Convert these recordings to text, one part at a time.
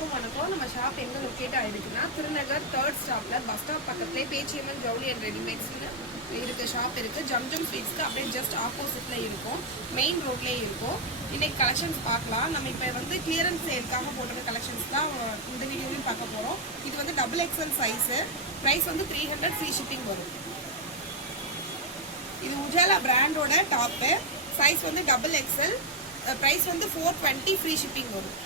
எல்லாருக்கும் வணக்கம். நம்ம ஷாப் எங்க லொக்கேட் ஆயிருக்குன்னா திருநகர் 3rd ஸ்டாப்ல பஸ் ஸ்டாப் பக்கத்துலேயே பேச்சியம்மன் ஜவுளி அண்ட் ரெடிமேட்ஸ்னு இருக்க ஷாப் இருக்கு. ஜம்ஜம் ஸ்வீட்ஸ்க்கு அப்படியே ஜஸ்ட் ஆப்போசிட்ல இருக்கும், மெயின் ரோட்லேயே இருக்கும். இன்னைக்கு கலெக்ஷன்ஸ் பார்க்கலாம். நம்ம இப்போ வந்து கிளியரன்ஸ் சேலுக்காக போட்டிருக்க கலெக்ஷன்ஸ் தான் இந்த வீடியோலையும் பார்க்க போகிறோம். இது வந்து XXL சைஸு, ப்ரைஸ் வந்து 300, ஃப்ரீ ஷிப்பிங் வரும். இது உஜாலா பிராண்டோட டாப்பு, சைஸ் வந்து XXL, ப்ரைஸ் வந்து 420, ஃப்ரீ ஷிப்பிங் வரும்.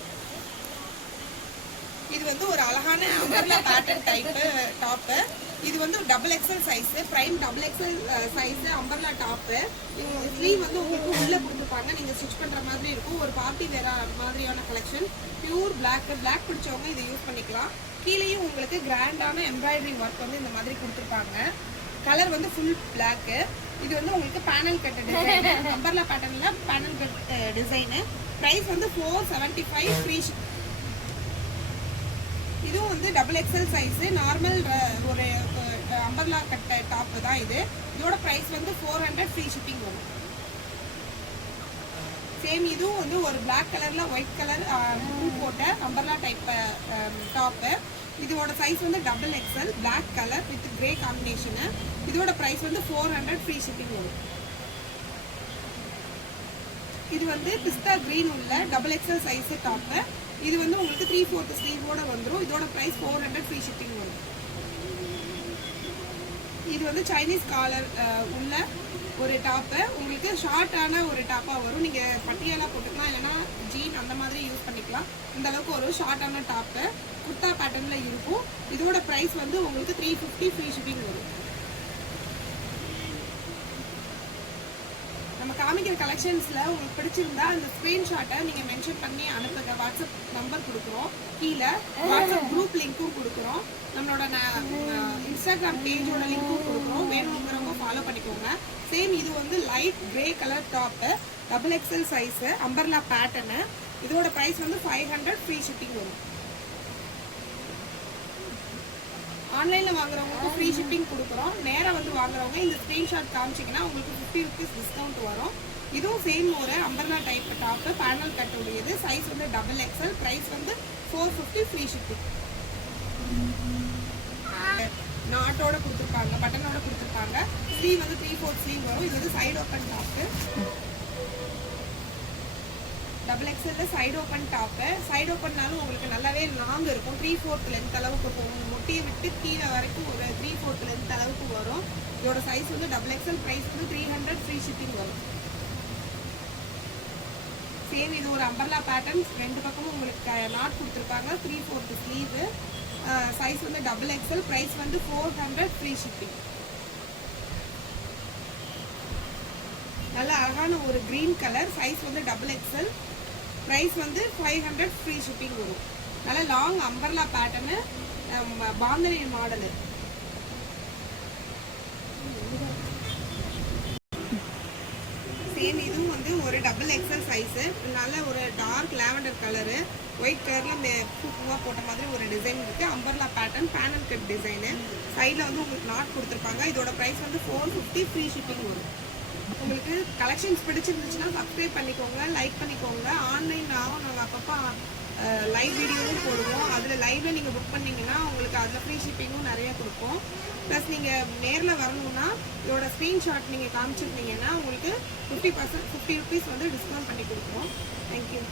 இது வந்து ஒரு அழகான அம்பர்லா பேட்டர்ன் டைப்பு டாப்பு. இது வந்து XXL size, prime XXL size umbrella top. Sleeve வந்து உங்களுக்கு உள்ளே கொடுத்துருப்பாங்க, நீங்கள் ஸ்டிச் பண்ணுற மாதிரி இருக்கும். ஒரு பார்ட்டி வேற மாதிரியான கலெக்ஷன், பியூர் பிளாக் பிடிச்சவங்க இதை யூஸ் பண்ணிக்கலாம். கீழேயும் உங்களுக்கு கிராண்டான எம்ப்ராய்டரி ஒர்க் வந்து இந்த மாதிரி கொடுத்துருப்பாங்க. கலர் வந்து ஃபுல் பிளாக்கு. இது வந்து உங்களுக்கு பேனல் கட் டிசைன், அம்பர்லா பேட்டர்னில் பேனல் கட் டிசைனு. ப்ரைஸ் வந்து 475, ஃப்ரீ. இதுவும் வந்து XXL சைஸு, நார்மல் ஒரு அம்பர்லா கட் டாப்பு தான் இது. இதோட ப்ரைஸ் வந்து 400, ஃப்ரீ ஷிப்பிங் வரும். சேம் இதுவும் வந்து ஒரு பிளாக் கலரில் ஒயிட் கலர் பூ போட்ட அம்பர்லா டைப் டாப்பு. இதோட சைஸ் வந்து XXL, black colour with grey combination. இதோட ப்ரைஸ் வந்து 400, ஃப்ரீ ஷிப்பிங் வரும். இது வந்து பிஸ்தா கிரீன் உள்ள XXL சைஸு டாப்பு. இது வந்து உங்களுக்கு 3/4 ஸ்லீவோட வந்துடும். இதோட ப்ரைஸ் 400, ஃப்ரீ ஷிப்பிங் வரும். இது வந்து சைனீஸ் காலர் உள்ள ஒரு டாப்பு, உங்களுக்கு ஷார்ட்டான ஒரு டாப்பாக வரும். நீங்கள் பட்டியாலா போட்டுக்கலாம், இல்லைனா ஜீன் அந்த மாதிரி யூஸ் பண்ணிக்கலாம். இந்த அளவுக்கு ஒரு ஷார்ட்டான டாப்பு குர்த்தா பேட்டர்னில் இருக்கும். இதோட ப்ரைஸ் வந்து உங்களுக்கு 350, ஃப்ரீ ஷிப்பிங் வரும். நம்ம காமிக்கிற கலெக்ஷன்ஸில் உங்களுக்கு பிடிச்சிருந்தா அந்த ஸ்க்ரீன்ஷாட்டை நீங்கள் மென்ஷன் பண்ணி அனுப்புங்க. வாட்ஸ்அப் நம்பர் கொடுக்குறோம், கீழே வாட்ஸ்அப் குரூப் லிங்க்கும் கொடுக்குறோம், நம்மளோட இன்ஸ்டாகிராம் பேஜோட லிங்க்கும் கொடுக்குறோம். வேணுங்கிறவங்க ஃபாலோ பண்ணிக்கோங்க. சேம் இது வந்து light grey colour top, XXL size, umbrella pattern. இதோட ப்ரைஸ் வந்து 500, ஃப்ரீ ஷிப்பிங் வரும். ஆன்லைனில் வாங்குறவங்களுக்கு ஃப்ரீ ஷிப்பிங் கொடுக்குறோம். நேராக வந்து வாங்குறவங்க இந்த ஸ்க்ரீன்ஷாட் காமிச்சிங்கன்னா உங்களுக்கு 50 rupees டிஸ்கவுண்ட் வரும். இதுவும் சேம் ஒரு umbrella type top, panel cut உடையது. சைஸ் வந்து XXL, ப்ரைஸ் வந்து 450, ஃப்ரீ ஷிப்பிங். நாட்டோட கொடுத்துருப்பாங்க, பட்டனோட கொடுத்துருப்பாங்க. ஸ்லீவ் வந்து 3/4 ஸ்லீவ் வரும். இது வந்து side open top, XXL side open top. Side ஓப்பன்னாலும் உங்களுக்கு நல்லாவே லாங் இருக்கும். 3/4 லென்த் அளவுக்கு போகும். முட்டியை விட்டு கீழே வரைக்கும் ஒரு 3/4 லென்த் அளவுக்கு வரும். இதோட சைஸ் வந்து XXL, ப்ரைஸ் வந்து 300, ஃப்ரீ ஷிப்பிங் வரும். சேம் இது ஒரு அம்பர்லா பேட்டர்ன், ரெண்டு பக்கமும் உங்களுக்கு நாட் கொடுத்துருப்பாங்க. 3/4 ஸ்லீவு, சைஸ் வந்து XXL, ப்ரைஸ் வந்து 400, ஃப்ரீ ஷிப்பிங். நல்ல அழகான ஒரு கிரீன் கலர், சைஸ் வந்து XXL, ப்ரைஸ் வந்து 500, ஃப்ரீ ஷிப்பிங் வரும். நல்ல long umbrella pattern, bandhani model. Same இதுவும் வந்து ஒரு XXL சைஸு, நல்ல ஒரு டார்க் லாவெண்டர் கலரு, ஒயிட் கலரில் பூவாக போட்ட மாதிரி ஒரு டிசைன் இருக்குது. Umbrella pattern, panel cut design. சைடில் வந்து உங்களுக்கு நாட் கொடுத்துருப்பாங்க. இதோட ப்ரைஸ் வந்து 450, ஃப்ரீ ஷிப்பிங் வரும். உங்களுக்கு கலெக்ஷன்ஸ் பிடிச்சிருந்துச்சுன்னா சப்ஸ்கிரைப் பண்ணிக்கோங்க, லைக் பண்ணிக்கோங்க. ஆன்லைனாகவும் நாங்கள் அப்பப்போ லைவ் வீடியோவும் போடுவோம். அதில் லைவில் நீங்கள் புக் பண்ணிங்கன்னா உங்களுக்கு அதில் ஃப்ரீ ஷிப்பிங்கும் நிறைய கொடுப்போம். ப்ளஸ் நீங்கள் நேரில் வரணுன்னா இதோட ஸ்க்ரீன்ஷாட் நீங்கள் காமிச்சிருந்தீங்கன்னா உங்களுக்கு 50 rupees வந்து டிஸ்கவுண்ட் பண்ணி கொடுப்போம். தேங்க்யூ.